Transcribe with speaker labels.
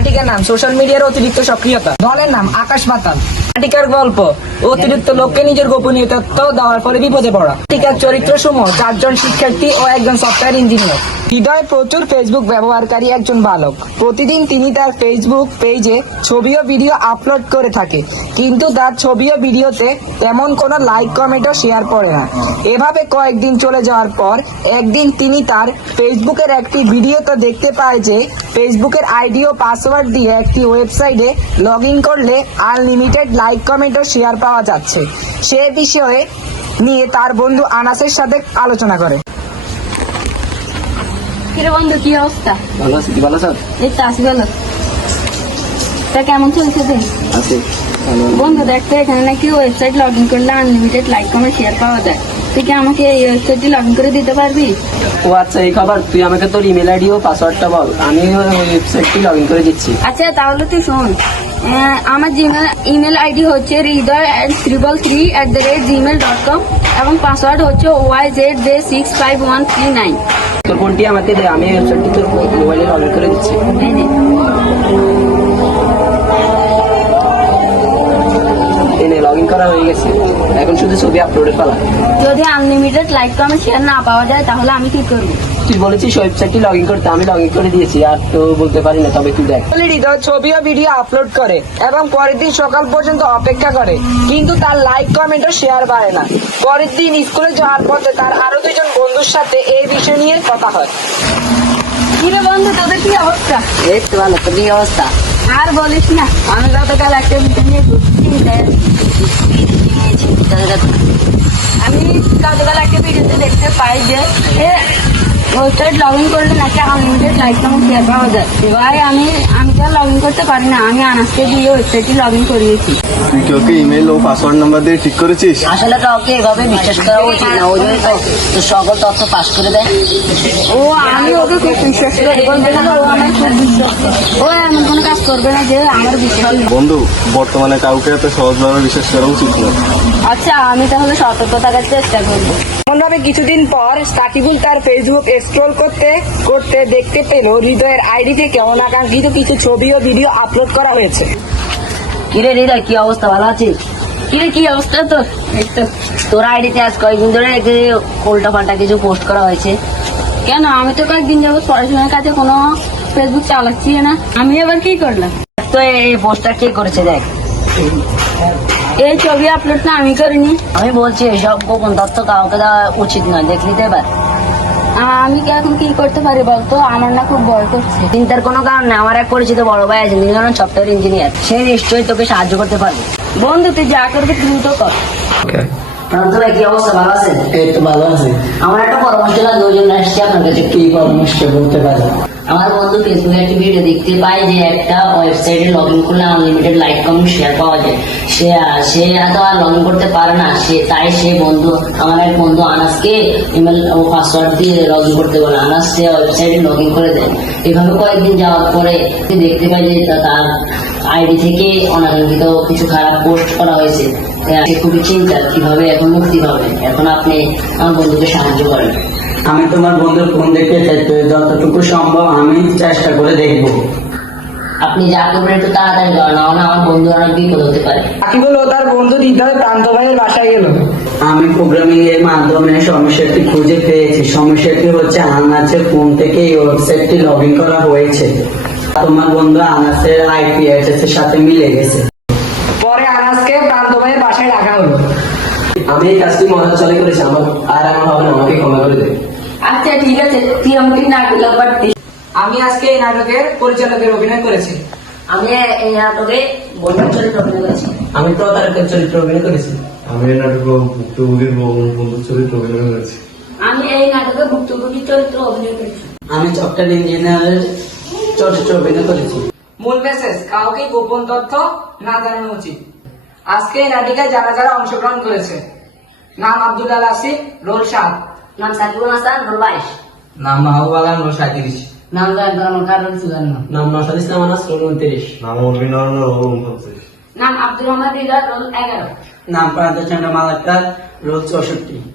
Speaker 1: নাটিকার নাম সোশ্যাল মিডিয়ার অতিরিক্ত সক্রিয়তা। দলের নাম আকাশ পাতাল। নাটিকার গল্প অতিরিক্ত লোককে নিজের গোপনীয় তথ্য দেওয়ার ফলে বিপদে পড়া। নাটিকার চরিত্র সমূহ 4 জন শিক্ষার্থী ও একজন সফটওয়্যার ইঞ্জিনিয়ার। হৃদয় প্রচুর ফেসবুক ব্যবহারকারী একজন বালক। প্রতিদিন তিনি তার ফেসবুক পেজে ছবি ও ভিডিও আপলোড করে থাকে, কিন্তু তার ছবি ও ভিডিওতে তেমন কোনো লাইক কমেন্ট ও শেয়ার পড়ে না। এভাবে কয়েকদিন চলে যাওয়ার পর একদিন তিনি তার ফেসবুকের একটি ভিডিওতে দেখতে পায় যে ফেসবুকের আইডি ও পাসওয়ার্ড দিয়ে একটি ওয়েবসাইটে লগ ইন করলে আনলিমিটেড লাইক কমেন্ট ও শেয়ার পাওয়া যাচ্ছে। সে বিষয়ে নিয়ে তার বন্ধু আনাসের সাথে আলোচনা করে।
Speaker 2: কিরে বন্ধু, কি অবস্থা?
Speaker 3: ভালো আছি, ভালো আছো?
Speaker 2: এই তো আছি ভালো। তা কেমন চলছে দিন?
Speaker 3: আছি ভালো।
Speaker 2: বন্ধু দেখতে এখানে নাকি ওয়েবসাইট লগ ইন করলে আনলিমিটেড লাইক কমেন্ট শেয়ার পাওয়া যায়। তুই কি আমাকে এই ওয়েবসাইটটি লগ ইন করে দিতে পারবি?
Speaker 3: ও আচ্ছা, এই খবর। তুই আমাকে তোর ইমেল আইডি ও পাসওয়ার্ডটা বল, আমি ওয়েবসাইটটি লগ ইন করে দিচ্ছি।
Speaker 2: আচ্ছা তাহলে তুই শোন, আমার ইমেল আইডি হচ্ছে hridoy333@gmail.com এবং পাসওয়ার্ড হচ্ছে YZJ651339।
Speaker 3: তোর ফোনটি আমাকে দে, আমি ওয়েবসাইটটি তোর মোবাইলে লগ ইন করে দিচ্ছি। লগ ইন করা হয়ে গেছে, এখন শুধু ছবি আপলোডের পালা।
Speaker 2: যদি আনলিমিটেড লাইক কমেন্ট শেয়ার না পাওয়া যায় তাহলে আমি কি করব?
Speaker 3: তুই বলেছিস ওয়েবসাইটটি লগ ইন করতে, আমি লগ ইন করে দিয়েছি, আর তো বলতে পারি না। তবে তুই দেখ।
Speaker 1: হৃদয় ছবি ও ভিডিও আপলোড করে এবং পরের দিন সকাল পর্যন্ত অপেক্ষা করে, কিন্তু তার লাইক কমেন্ট ও শেয়ার বাড়ে না। পরের দিন স্কুলে যাওয়ার পথে তার আরো 2 জন বন্ধুর সাথে এই বিষয় নিয়ে কথা হয়।
Speaker 2: কিরে বন্ধু, তোদের কি অবস্থা?
Speaker 3: এই তো ভালো, তোর কি অবস্থা?
Speaker 2: আর বলিস না, আমি গতকাল একটা ভিডিও নিয়ে ঘুরছি। আমি গতকাল একটা ভিডিওতে দেখতে পাই যে ওয়েবসাইট লগ ইন করলে নাকি আনলিমিটেড লাইক কমেন্ট শেয়ার পাওয়া যায়। ভাই আমি তো লগ ইন করতে পারি না, আমি আনাজকে দিয়ে ওয়েবসাইটটি লগ ইন করিয়েছি।
Speaker 4: তুই কি ওকে ইমেল ও পাসওয়ার্ড নাম্বার দিয়ে ঠিক করেছিস?
Speaker 5: আসলে কাউকে এভাবে বিশ্বাস করা উচিত না, ওই জন্য তো সকল তথ্য পাস করে দেয়।
Speaker 2: ও আমি ওকে খুব বিশ্বাস করি, বলতে গেলে ও আমার খুব বিশ্বাস করে। ও এমন কোনো কাজ করবে না যে আমার বিশ্বাস।
Speaker 4: বন্ধু, বর্তমানে কাউকে এত সহজভাবে বিশ্বাস করা উচিত না।
Speaker 2: আচ্ছা আমি তাহলে সতর্ক থাকার চেষ্টা করবো।
Speaker 1: এমনভাবে কিছুদিন পর সাকিবুল তার ফেসবুক স্ক্রল করতে করতে দেখতে পেল হৃদয়ের আইডি থেকে অনাকাঙ্ক্ষিত কিছু ছবি ও ভিডিও আপলোড করা হয়েছে।
Speaker 5: কিরে হৃদয়, কি অবস্থা? ভালো আছিস?
Speaker 2: কিরে কি অবস্থা তোর? এই তো।
Speaker 5: তোর আইডিতে আজ কয়েকদিন ধরে উল্টা পাল্টা কিছু পোস্ট করা হয়েছে।
Speaker 2: কেন? আমি তো কয়েকদিন যাবত পড়াশোনার কাছে কোনো ফেসবুক চালাচ্ছি না, আমি এবার কি করলাম?
Speaker 5: তো এই পোস্টটা কে করেছে দেখ।
Speaker 2: এই ছবি আপলোডটা আমি করিনি।
Speaker 5: আমি বলছি এসব গোপন তথ্য কাউকে দেওয়া উচিত নয়, দেখলি তো এবার।
Speaker 2: আমি কি এখন কি করতে পারি বলতো? আমার না খুব ভয় করছে।
Speaker 5: চিন্তার কোনো কারণ নেই, আমার এক পরিচিত বড় ভাই আছে, তিনি হলেন সফটওয়্যার ইঞ্জিনিয়ার, সে নিশ্চয়ই তোকে সাহায্য করতে পারবে।
Speaker 2: বন্ধু তুই যা করবি দ্রুত কর।
Speaker 5: প্রান্ত ভাই, কি অবস্থা? ভালো আছেন?
Speaker 3: এই তো ভালো আছে।
Speaker 5: আমার একটা পরামর্শ লাগবে, ওই জন্য আসছি আপনার কাছে।
Speaker 3: কি পরামর্শ বলতে পারো?
Speaker 5: আমার বন্ধু ফেসবুকে একটা ভিডিও দেখতে পাই যে একটা ওয়েবসাইটে লগ ইন করলে আনলিমিটেড লাইক কমেন্ট শেয়ার পাওয়া যায়। সে এত আর লগ ইন করতে পারে না, আমার এক বন্ধু আনাসকে ইমেল ও পাসওয়ার্ড দিয়ে লগ ইন করতে বলে। আনাস সে ওয়েবসাইটে লগ ইন করে দেয়। এভাবে কয়েকদিন যাওয়ার পরে দেখতে পাই যে তার আইডি থেকে অনাকাঙ্ক্ষিত কিছু খারাপ পোস্ট করা হয়েছে। সে খুবই চিন্তা কিভাবে এখন মুক্তি পাবে। এখন আপনি আমার বন্ধুকে সাহায্য করেন।
Speaker 3: আমি তোমার বন্ধুর ফোন দেখতে চাই, তো যতটুকু সম্ভব আমি চেষ্টা করে দেখবো।
Speaker 5: আপনি যা করবেন একটু তাড়াতাড়ি করেন, নাহলে আমার বন্ধু অনেক বিপদ হতে পারে।
Speaker 1: সাকিবুল ও তার বন্ধু হৃদয় প্রান্ত ভাইয়ের বাসায় গেল।
Speaker 3: আমি প্রোগ্রামিং এর মাধ্যমে সমস্যাটি খুঁজে পেয়েছি। সমস্যাটি হচ্ছে আনাসের ফোন থেকে এই ওয়েবসাইটটি লগ ইন করা হয়েছে। তোমার বন্ধু আনাসের আইপি অ্যাড্রেস এর সাথে মিলে গেছে। পরে আনাসকে প্রান্ত ভাইয়ের বাসায় রাখা হলো। আমি এই কাজটি মজা চলে করেছি, আমার হবে না, আমাকে ক্ষমা করে দেবে।
Speaker 2: আচ্ছা ঠিক আছে, তুই আমাকে নাটক পারতিস।
Speaker 1: আমি আজকে এই নাটকের পরিচালকের অভিনয় করেছি।
Speaker 5: আমি এই নাটকে বন্ধুর চরিত্রে অভিনয় করেছি।
Speaker 3: আমি তো তার চরিত্র অভিনয় করেছি।
Speaker 4: আমি এই নাটকে ভুক্তভোগীর বন্ধুর চরিত্র অভিনয় করেছি।
Speaker 2: আমি এই নাটকে ভুক্তভোগীর চরিত্র অভিনয় করেছি।
Speaker 3: আমি সফটওয়্যার ইঞ্জিনিয়ারের চরিত্র অভিনয় করেছি।
Speaker 1: মূল মেসেজ: কাউকে গোপন তথ্য না জানানো উচিত। আজকে এই নাটিকায় যারা যারা অংশগ্রহণ করেছে: নাম আব্দুল আল আসিফ, রোল 7।
Speaker 5: নাম সাকিবুল হাসান, রোল 22।
Speaker 3: নাম মাহবুব আলম, রোল 37।
Speaker 5: নাম জয়ন্ত রহমান, রোল 54।
Speaker 3: নাম নওশাদ ইসলাম আনাস, রোল 29।
Speaker 4: নাম অভিনয় রোল 49।
Speaker 2: নাম আব্দুর রহমান হৃদয়, রোল 11।
Speaker 3: নাম প্রান্ত চন্দ্র মালাক্কার, রোল 64।